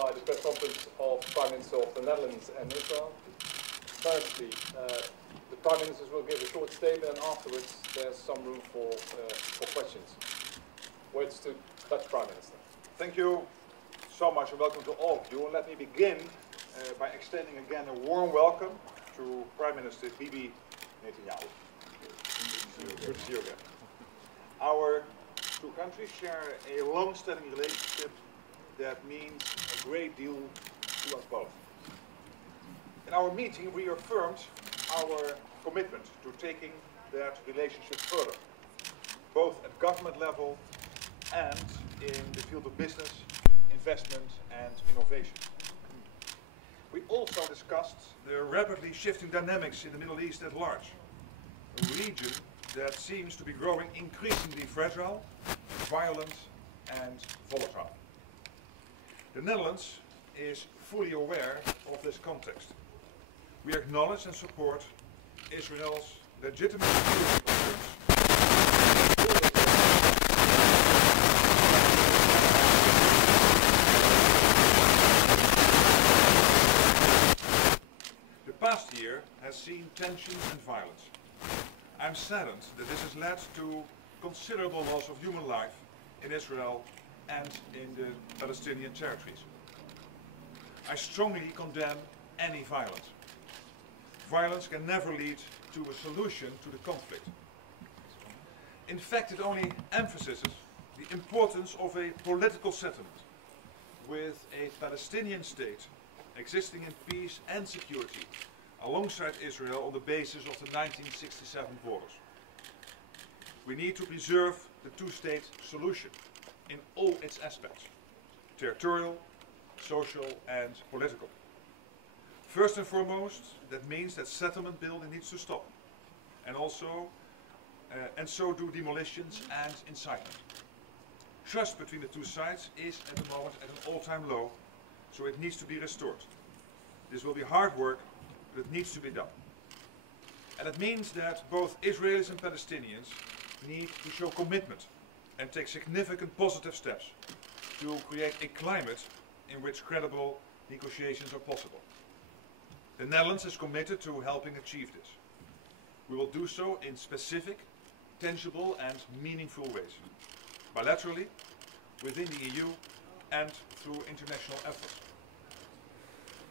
by the press conference of Prime Minister of the Netherlands and Israel. Firstly, the Prime Ministers will give a short statement, and afterwards there's some room for questions. Words to Dutch Prime Minister. Thank you so much and welcome to all of you. And let me begin by extending again a warm welcome to Prime Minister Bibi Netanyahu. Good to see you again. Our two countries share a long-standing relationship that means a great deal to us both. In our meeting, we reaffirmed our commitment to taking that relationship further, both at government level and in the field of business, investment and innovation. We also discussed the rapidly shifting dynamics in the Middle East at large, a region that seems to be growing increasingly fragile, violent and volatile. The Netherlands is fully aware of this context. We acknowledge and support Israel's legitimate security concerns. The past year has seen tensions and violence. I'm saddened that this has led to considerable loss of human life in Israel and in the Palestinian territories. I strongly condemn any violence. Violence can never lead to a solution to the conflict. In fact, it only emphasizes the importance of a political settlement with a Palestinian state existing in peace and security alongside Israel on the basis of the 1967 borders. We need to preserve the two-state solution in all its aspects, territorial, social and political. First and foremost, that means that settlement building needs to stop, and so do demolitions and incitement. Trust between the two sides is at the moment at an all-time low, so it needs to be restored. This will be hard work, but it needs to be done. And it means that both Israelis and Palestinians need to show commitment and take significant positive steps to create a climate in which credible negotiations are possible. The Netherlands is committed to helping achieve this. We will do so in specific, tangible and meaningful ways, bilaterally, within the EU and through international efforts.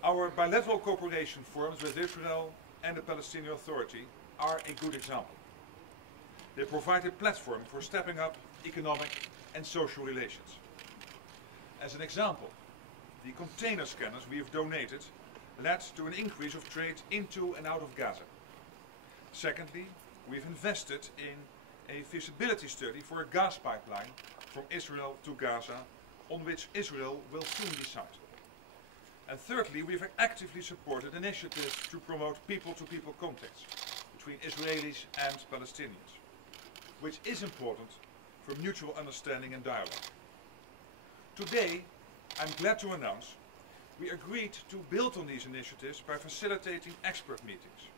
Our bilateral cooperation forums with Israel and the Palestinian Authority are a good example. They provide a platform for stepping up economic and social relations. As an example, the container scanners we have donated led to an increase of trade into and out of Gaza. Secondly, we've invested in a feasibility study for a gas pipeline from Israel to Gaza, on which Israel will soon decide. And thirdly, we've actively supported initiatives to promote people-to-people contacts between Israelis and Palestinians, which is important for mutual understanding and dialogue. Today, I'm glad to announce we agreed to build on these initiatives by facilitating expert meetings,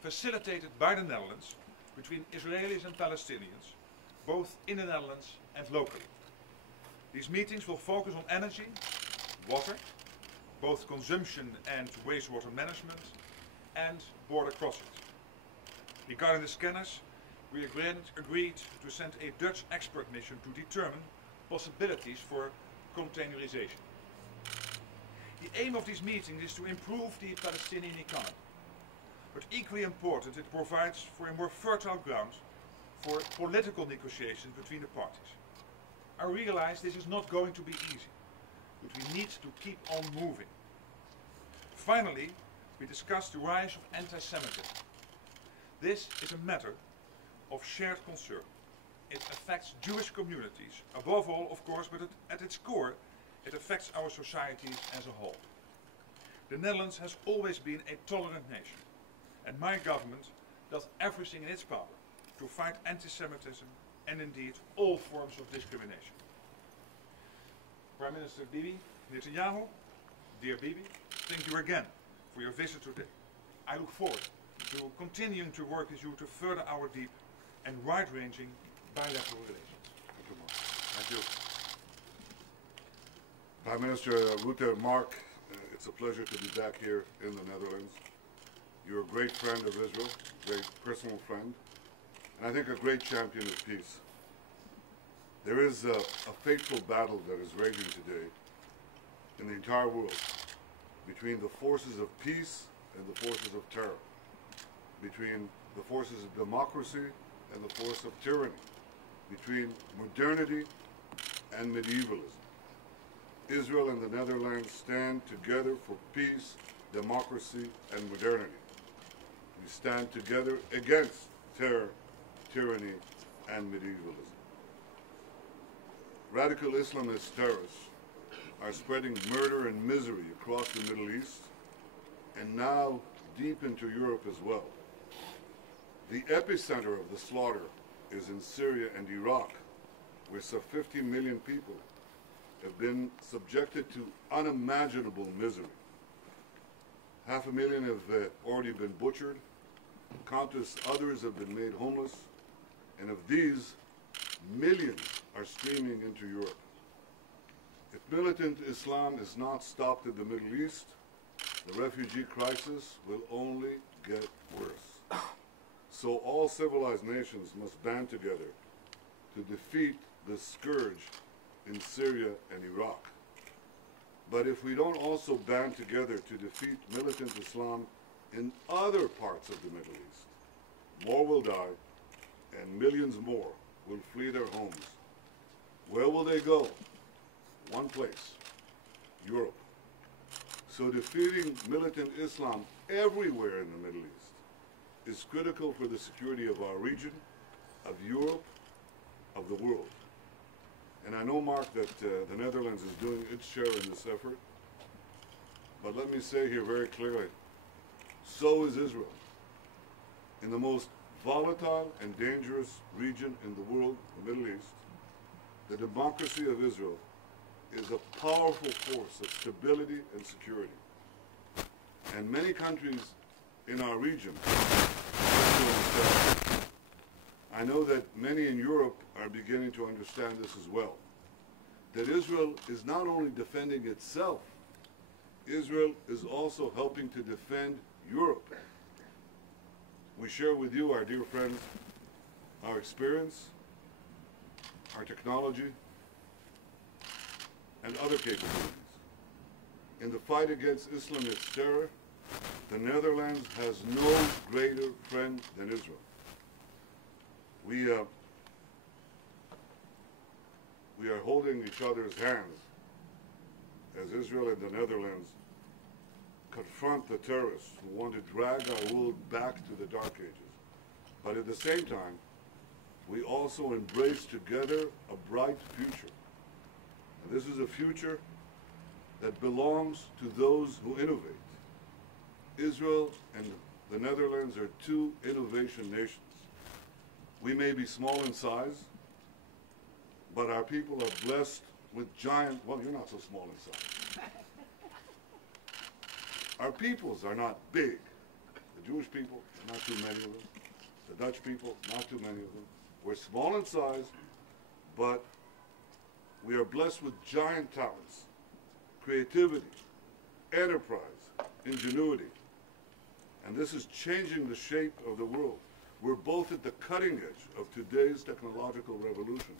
facilitated by the Netherlands between Israelis and Palestinians, both in the Netherlands and locally. These meetings will focus on energy, water, both consumption and wastewater management, and border crossings. Regarding the scanners, we agreed to send a Dutch expert mission to determine possibilities for containerization. The aim of these meetings is to improve the Palestinian economy, but equally important, it provides for a more fertile ground for political negotiations between the parties. I realize this is not going to be easy, but we need to keep on moving. Finally, we discussed the rise of anti-Semitism. This is a matter of shared concern. It affects Jewish communities, above all, of course, but at its core, it affects our societies as a whole. The Netherlands has always been a tolerant nation, and my government does everything in its power to fight anti-Semitism and indeed all forms of discrimination. Prime Minister Bibi Netanyahu, dear Bibi, thank you again for your visit today. I look forward to continuing to work with you to further our deep and wide-ranging bilateral relations. Thank you. Prime Minister Rutte, Mark, it's a pleasure to be back here in the Netherlands. You're a great friend of Israel, great personal friend, and I think a great champion of peace. There is a fateful battle that is raging today in the entire world between the forces of peace and the forces of terror, between the forces of democracy and the force of tyranny, between modernity and medievalism. Israel and the Netherlands stand together for peace, democracy, and modernity. We stand together against terror, tyranny, and medievalism. Radical Islamist terrorists are spreading murder and misery across the Middle East and now deep into Europe as well. The epicenter of the slaughter is in Syria and Iraq, where some 50 million people have been subjected to unimaginable misery. 500,000 have already been butchered, countless others have been made homeless, and of these, millions are streaming into Europe. If militant Islam is not stopped in the Middle East, the refugee crisis will only get worse. So all civilized nations must band together to defeat this scourge in Syria and Iraq. But if we don't also band together to defeat militant Islam in other parts of the Middle East, more will die and millions more will flee their homes. Where will they go? One place, Europe. So defeating militant Islam everywhere in the Middle East is critical for the security of our region, of Europe, of the world. And I know, Mark, that the Netherlands is doing its share in this effort. But let me say here very clearly, so is Israel. In the most volatile and dangerous region in the world, the Middle East, the democracy of Israel is a powerful force of stability and security. And many countries in our region, I know that many in Europe are beginning to understand this as well. That Israel is not only defending itself, Israel is also helping to defend Europe. We share with you, our dear friends, our experience, our technology, and other capabilities. In the fight against Islamist terror, the Netherlands has no greater friend than Israel. We are holding each other's hands as Israel and the Netherlands confront the terrorists who want to drag our world back to the Dark Ages. But at the same time, we also embrace together a bright future. And this is a future that belongs to those who innovate. Israel and the Netherlands are two innovation nations. We may be small in size, but our people are blessed with giant, well, you're not so small in size. Our peoples are not big. The Jewish people, not too many of them. The Dutch people, not too many of them. We're small in size, but we are blessed with giant talents, creativity, enterprise, ingenuity. And this is changing the shape of the world. We're both at the cutting edge of today's technological revolution.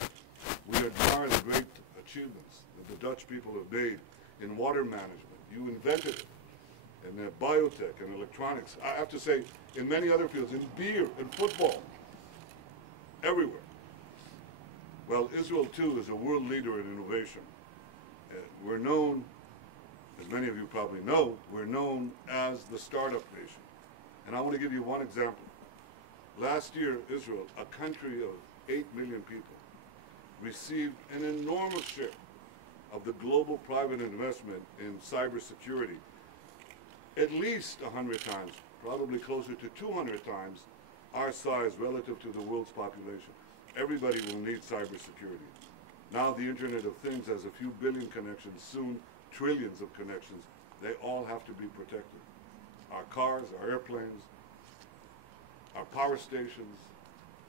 We admire the great achievements that the Dutch people have made in water management. You invented it. In biotech and electronics. I have to say, in many other fields, in beer, in football, everywhere. Well, Israel, too, is a world leader in innovation. We're known, as many of you probably know, we're known as the startup nation. And I want to give you one example. Last year, Israel, a country of 8 million people, received an enormous share of the global private investment in cybersecurity, at least 100 times, probably closer to 200 times our size relative to the world's population. Everybody will need cybersecurity. Now the Internet of Things has a few billion connections, soon trillions of connections. They all have to be protected. Our cars, our airplanes, our power stations,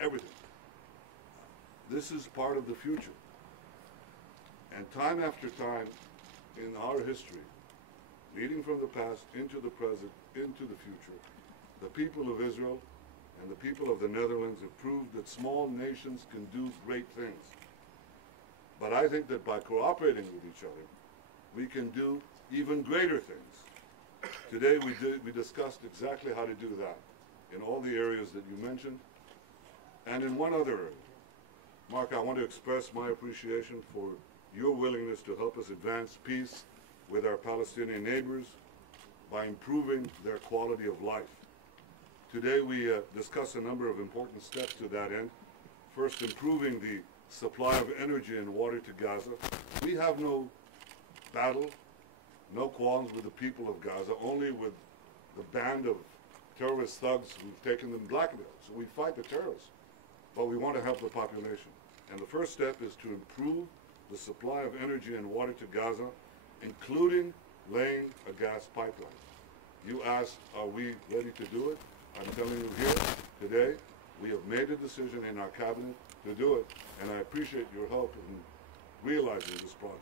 everything. This is part of the future. And time after time, in our history, leading from the past into the present, into the future, the people of Israel and the people of the Netherlands have proved that small nations can do great things. But I think that by cooperating with each other, we can do even greater things. Today we discussed exactly how to do that in all the areas that you mentioned, and in one other area. Mark, I want to express my appreciation for your willingness to help us advance peace with our Palestinian neighbors by improving their quality of life. Today we discuss a number of important steps to that end. First, improving the supply of energy and water to Gaza. We have no battle, no qualms with the people of Gaza, only with the band of terrorist thugs who've taken them blackmail. So we fight the terrorists, but we want to help the population. And the first step is to improve the supply of energy and water to Gaza, including laying a gas pipeline. You asked, are we ready to do it? I'm telling you here today, we have made a decision in our cabinet to do it, and I appreciate your help in realizing this project.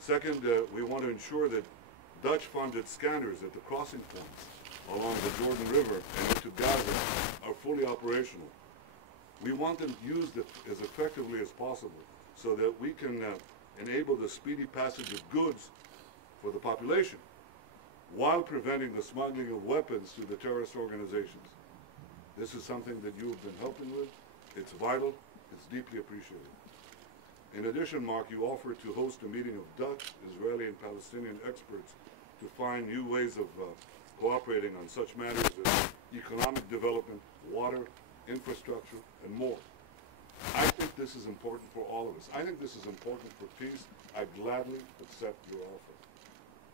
Second, we want to ensure that Dutch-funded scanners at the crossing points along the Jordan River and into Gaza are fully operational. We want them used as effectively as possible so that we can enable the speedy passage of goods for the population while preventing the smuggling of weapons to the terrorist organizations. This is something that you have been helping with. It's vital. It's deeply appreciated. In addition, Mark, you offered to host a meeting of Dutch, Israeli, and Palestinian experts to find new ways of cooperating on such matters as economic development, water, infrastructure, and more. I think this is important for all of us. I think this is important for peace. I gladly accept your offer.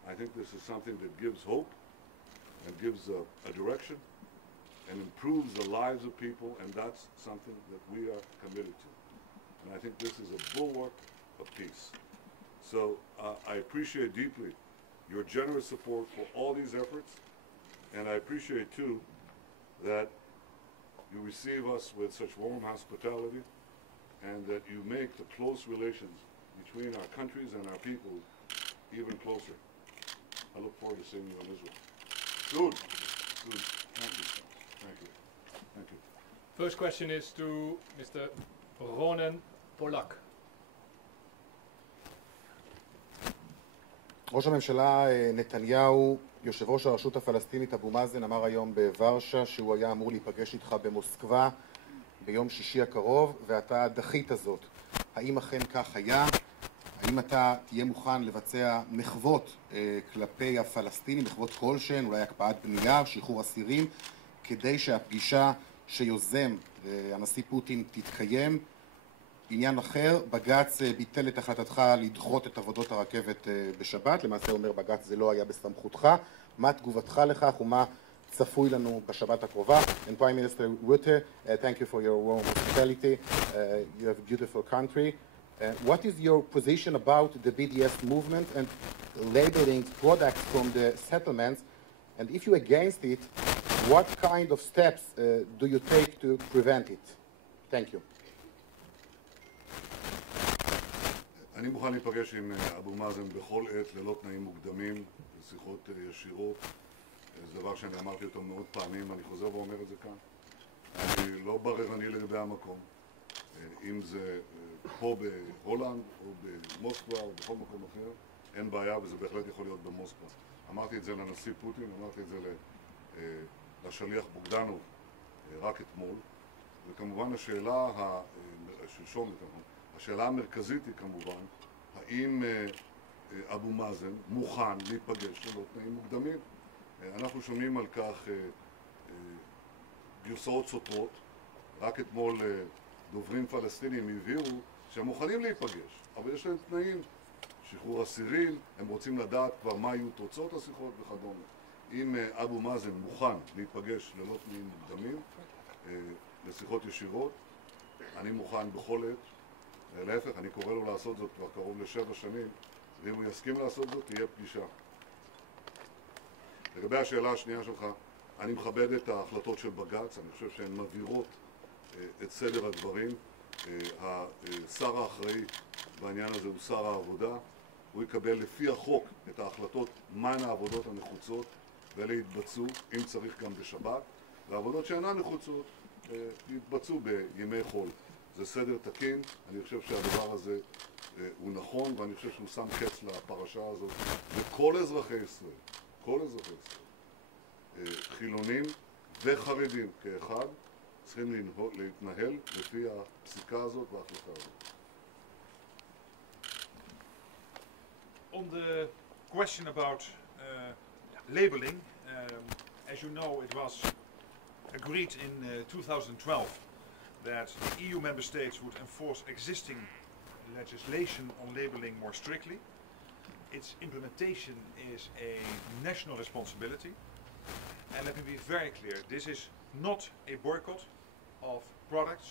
I think this is something that gives hope and gives a direction and improves the lives of people, and that's something that we are committed to. And I think this is a bulwark of peace. So I appreciate deeply your generous support for all these efforts, and I appreciate too that you receive us with such warm hospitality and that you make the close relations between our countries and our people even closer. I look forward to seeing you in Israel. Good. Good. Thank you. Thank you. Thank you. First question is to Mr. Ronen Polak. ראש הממשלה נתניהו, יושב ראש הרשות הפלסטינית אבו מאזן, אמר היום בוורשה שהוא היה אמור להיפגש איתך במוסקבה ביום שישי הקרוב, ואתה דחית זאת. האם אכן כך היה? האם אתה תהיה מוכן לבצע מחוות כלפי הפלסטינים, מחוות כלשהן, אולי הקפאת בנייה, שחרור אסירים, כדי שהפגישה שיוזם הנשיא פוטין תתקיים? עניין אחר, בג"ץ ביטל את החלטתך לדחות את עבודות הרכבת בשבת, למעשה אומר בג"ץ זה לא היה בסמכותך. מה תגובתך לכך ומה צפוי לנו בשבת הקרובה? And Prime Minister Rutte, thank you for your warm hospitality. You have a beautiful country. What is your position about the BDS movement and labeling products from the settlements? And if you're against it, what kind of steps do you take to prevent it? Thank you. אני מוכן להיפגש עם אבו מאזן בכל עת, ללא תנאים מוקדמים, בשיחות ישירות. זה דבר שאני אמרתי אותו מאוד פעמים, אני חוזר ואומר את זה כאן. אני לא בררני לגבי המקום. אם זה פה בהולנד, או במוסקבה, או בכל מקום אחר, אין בעיה, וזה בהחלט יכול להיות במוסקבה. אמרתי את זה לנשיא פוטין, אמרתי את זה לשליח בוגדנוב רק אתמול. וכמובן השאלה, שלשום כמובן, השאלה המרכזית היא כמובן, האם אבו מאזן מוכן להיפגש ללא תנאים מוקדמים. אנחנו שומעים על כך גרסאות סותרות. רק אתמול דוברים פלסטינים הבהירו שהם מוכנים להיפגש, אבל יש להם תנאים, שחרור אסירים, הם רוצים לדעת כבר מה יהיו תוצאות השיחות וכדומה. אם אבו מאזן מוכן להיפגש ללא תנאים מוקדמים, לשיחות ישירות, אני מוכן בכל עת. להפך, אני קורא לו לעשות זאת כבר קרוב ל7 שנים, ואם הוא יסכים לעשות זאת, תהיה פגישה. לגבי השאלה השנייה שלך, אני מכבד את ההחלטות של בג"ץ, אני חושב שהן מבהירות את סדר הדברים. השר האחראי בעניין הזה הוא שר העבודה, הוא יקבל לפי החוק את ההחלטות מהן העבודות הנחוצות, ואלה יתבצעו, אם צריך גם בשבת, והעבודות שאינן נחוצות יתבצעו בימי חול. זה סדר תקין, אני חושב שהדבר הזה הוא נכון, ואני חושב שהוא שם קץ לפרשה הזאת, וכל אזרחי ישראל, כל אזרחי ישראל, חילונים וחרדים כאחד, צריכים להתנהל לפי הפסיקה הזאת וההחלטה הזאת. On the question about labeling, as you know, it was agreed in 2012 that the EU member states would enforce existing legislation on labeling more strictly. Its implementation is a national responsibility. And let me be very clear, this is not a boycott of products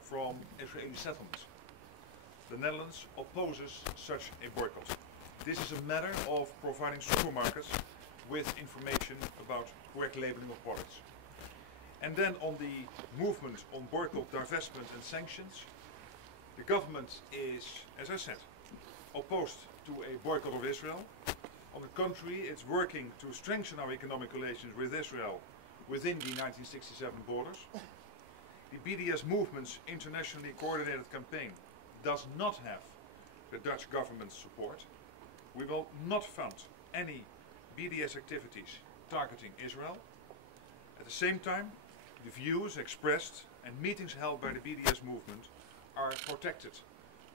from Israeli settlements. The Netherlands opposes such a boycott. This is a matter of providing supermarkets with information about correct labeling of products. And then on the movement on boycott, divestment and sanctions, the government is, as I said, opposed to a boycott of Israel. On the contrary, it's working to strengthen our economic relations with Israel within the 1967 borders. The BDS movement's internationally coordinated campaign does not have the Dutch government's support. We will not fund any BDS activities targeting Israel. At the same time, the views expressed and meetings held by the BDS movement are protected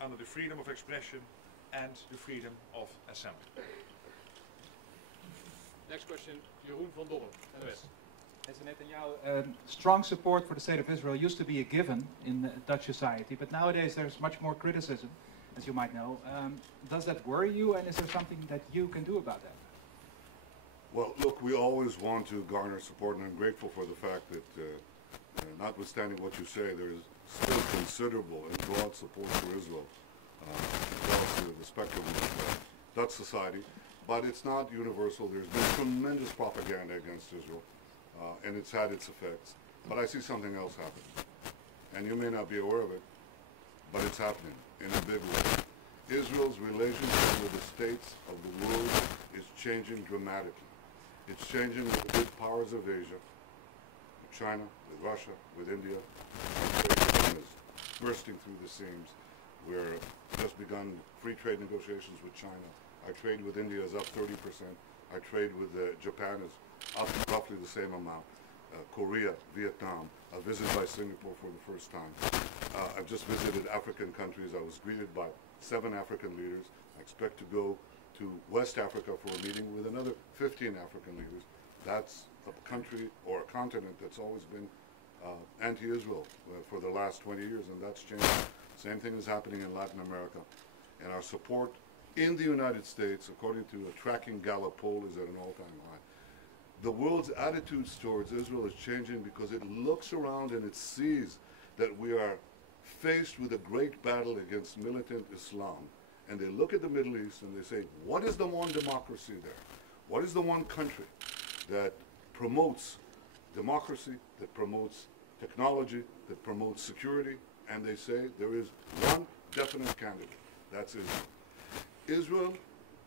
under the freedom of expression and the freedom of assembly. Next question, Jeroen van Dorp, NOS. Mr. Netanyahu, strong support for the state of Israel used to be a given in Dutch society, but nowadays there's much more criticism, as you might know. Does that worry you, and is there something that you can do about that? Well, look, we always want to garner support, and I'm grateful for the fact that, notwithstanding what you say, there is still considerable and broad support for Israel across the spectrum of Dutch society. But it's not universal. There's been tremendous propaganda against Israel, and it's had its effects. But I see something else happening. And you may not be aware of it, but it's happening in a big way. Israel's relationship with the states of the world is changing dramatically. It's changing with the big powers of Asia, with China, with Russia, with India. China is bursting through the seams. We're just begun free trade negotiations with China. Our trade with India is up 30%. Our trade with Japan is up roughly the same amount. Korea, Vietnam, a visit by Singapore for the first time. I've just visited African countries. I was greeted by 7 African leaders. I expect to go to West Africa for a meeting with another 15 African leaders. That's a country or a continent that's always been anti-Israel for the last 20 years, and that's changing. Same thing is happening in Latin America. And our support in the United States, according to a tracking Gallup poll, is at an all-time high. The world's attitudes towards Israel is changing because it looks around and it sees that we are faced with a great battle against militant Islam. And they look at the Middle East and they say, what is the one democracy there? What is the one country that promotes democracy, that promotes technology, that promotes security? And they say there is one definite candidate. That's Israel. Israel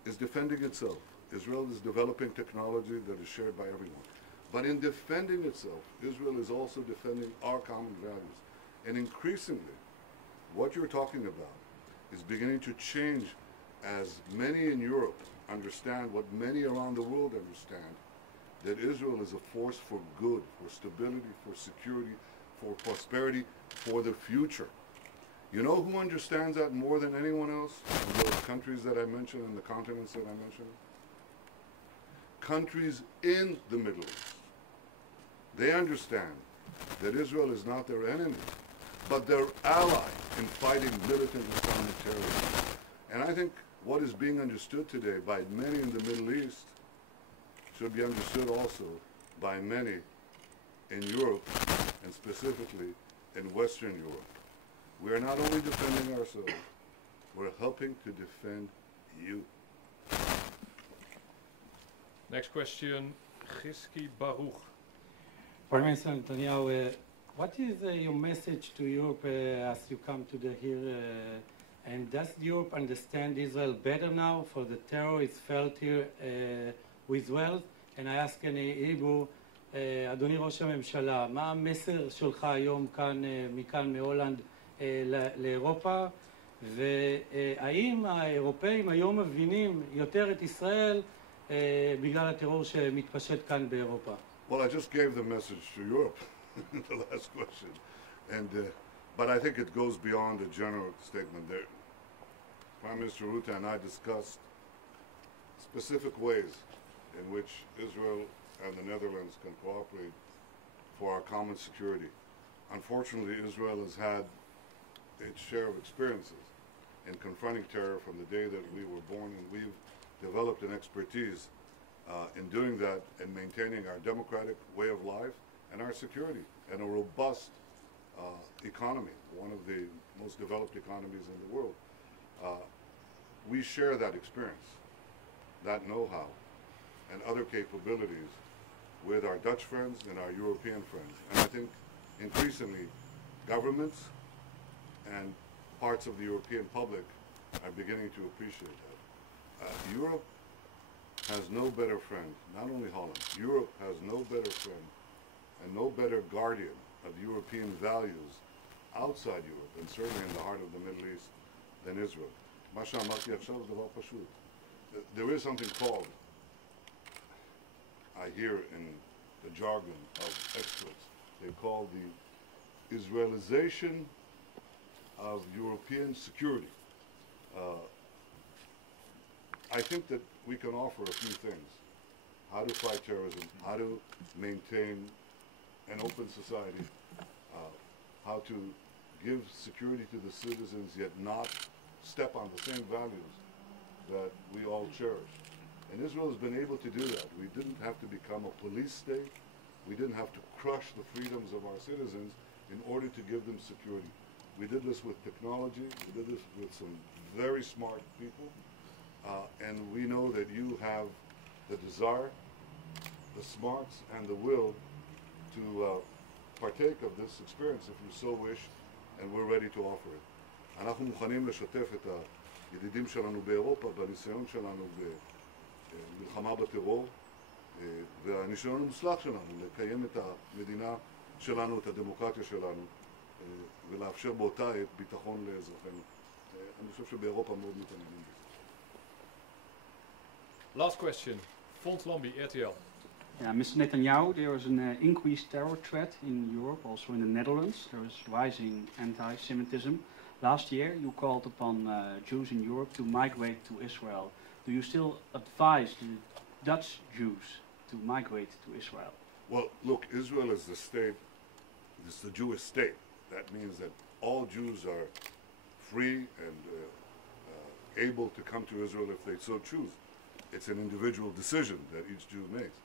is defending itself. Israel is developing technology that is shared by everyone. But in defending itself, Israel is also defending our common values. And increasingly, what you're talking about is beginning to change as many in Europe understand what many around the world understand, that Israel is a force for good, for stability, for security, for prosperity, for the future. You know who understands that more than anyone else? In those countries that I mentioned and the continents that I mentioned? Countries in the Middle East. They understand that Israel is not their enemy, but their ally in fighting militant Islamic terrorism. And I think what is being understood today by many in the Middle East should be understood also by many in Europe, and specifically in Western Europe. We are not only defending ourselves, we're helping to defend you. Next question, Giski Baruch. Prime Minister Netanyahu, what is your message to Europe as you come to the here And does Europe understand Israel better now for the terror is felt here with well? And I ask in Hebrew, אדוני ראש הממשלה, מה המסר שלך היום כאן, מכאן מהולנד לאירופה? והאם האירופאים היום מבינים יותר את ישראל בגלל הטרור שמתפשט כאן באירופה? Well, I just gave the message to Europe, the last question. But I think it goes beyond a general statement there. Prime Minister Rutte and I discussed specific ways in which Israel and the Netherlands can cooperate for our common security. Unfortunately, Israel has had its share of experiences in confronting terror from the day that we were born, and we've developed an expertise in doing that and maintaining our democratic way of life and our security and a robust economy, one of the most developed economies in the world. We share that experience, that know-how, and other capabilities with our Dutch friends and our European friends. And I think increasingly governments and parts of the European public are beginning to appreciate that. Europe has no better friend, not only Holland, Europe has no better friend and no better guardian of European values outside Europe, and certainly in the heart of the Middle East, than Israel. מה שאמרתי עכשיו זה דבר פשוט. There is something called, I hear in the jargon of experts, they call the Israelization of European security. I think that we can offer a few things. How to fight terrorism, how to maintain an open society, how to give security to the citizens yet not step on the same values that we all cherish. And Israel has been able to do that. We didn't have to become a police state. We didn't have to crush the freedoms of our citizens in order to give them security. We did this with technology. We did this with some very smart people. And we know that you have the desire, the smarts, and the will to partake of this experience if you so wish, and we're ready to offer it. אנחנו מוכנים לשתף את הידידים שלנו באירופה בניסיון שלנו במלחמה בטרור והניסיון המוצלח שלנו לקיים את המדינה שלנו, את הדמוקרטיה שלנו ולאפשר באותה עת ביטחון לאזרחינו. אני חושב שבאירופה מאוד מתעניינים בזה. Last question. Font Lambi, RTL. Yeah, Mr. Netanyahu, there is an increased terror threat in Europe, also in the Netherlands. There is rising anti-Semitism. Last year, you called upon Jews in Europe to migrate to Israel. Do you still advise the Dutch Jews to migrate to Israel? Well, look, Israel is the state, it's the Jewish state. That means that all Jews are free and able to come to Israel if they so choose. It's an individual decision that each Jew makes.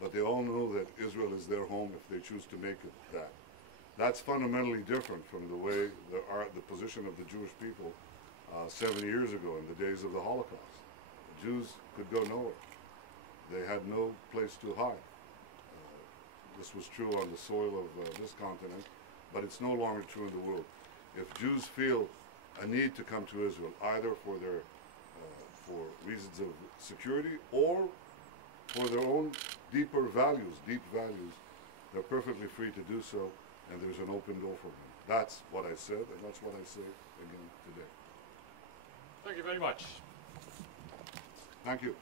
But they all know that Israel is their home if they choose to make it that. That's fundamentally different from the way the position of the Jewish people 70 years ago in the days of the Holocaust. The Jews could go nowhere. They had no place to hide. This was true on the soil of this continent, but it's no longer true in the world. If Jews feel a need to come to Israel, either for for reasons of security or for their own deep values, they're perfectly free to do so, and there's an open door for them. That's what I said, and that's what I say again today. Thank you very much. Thank you.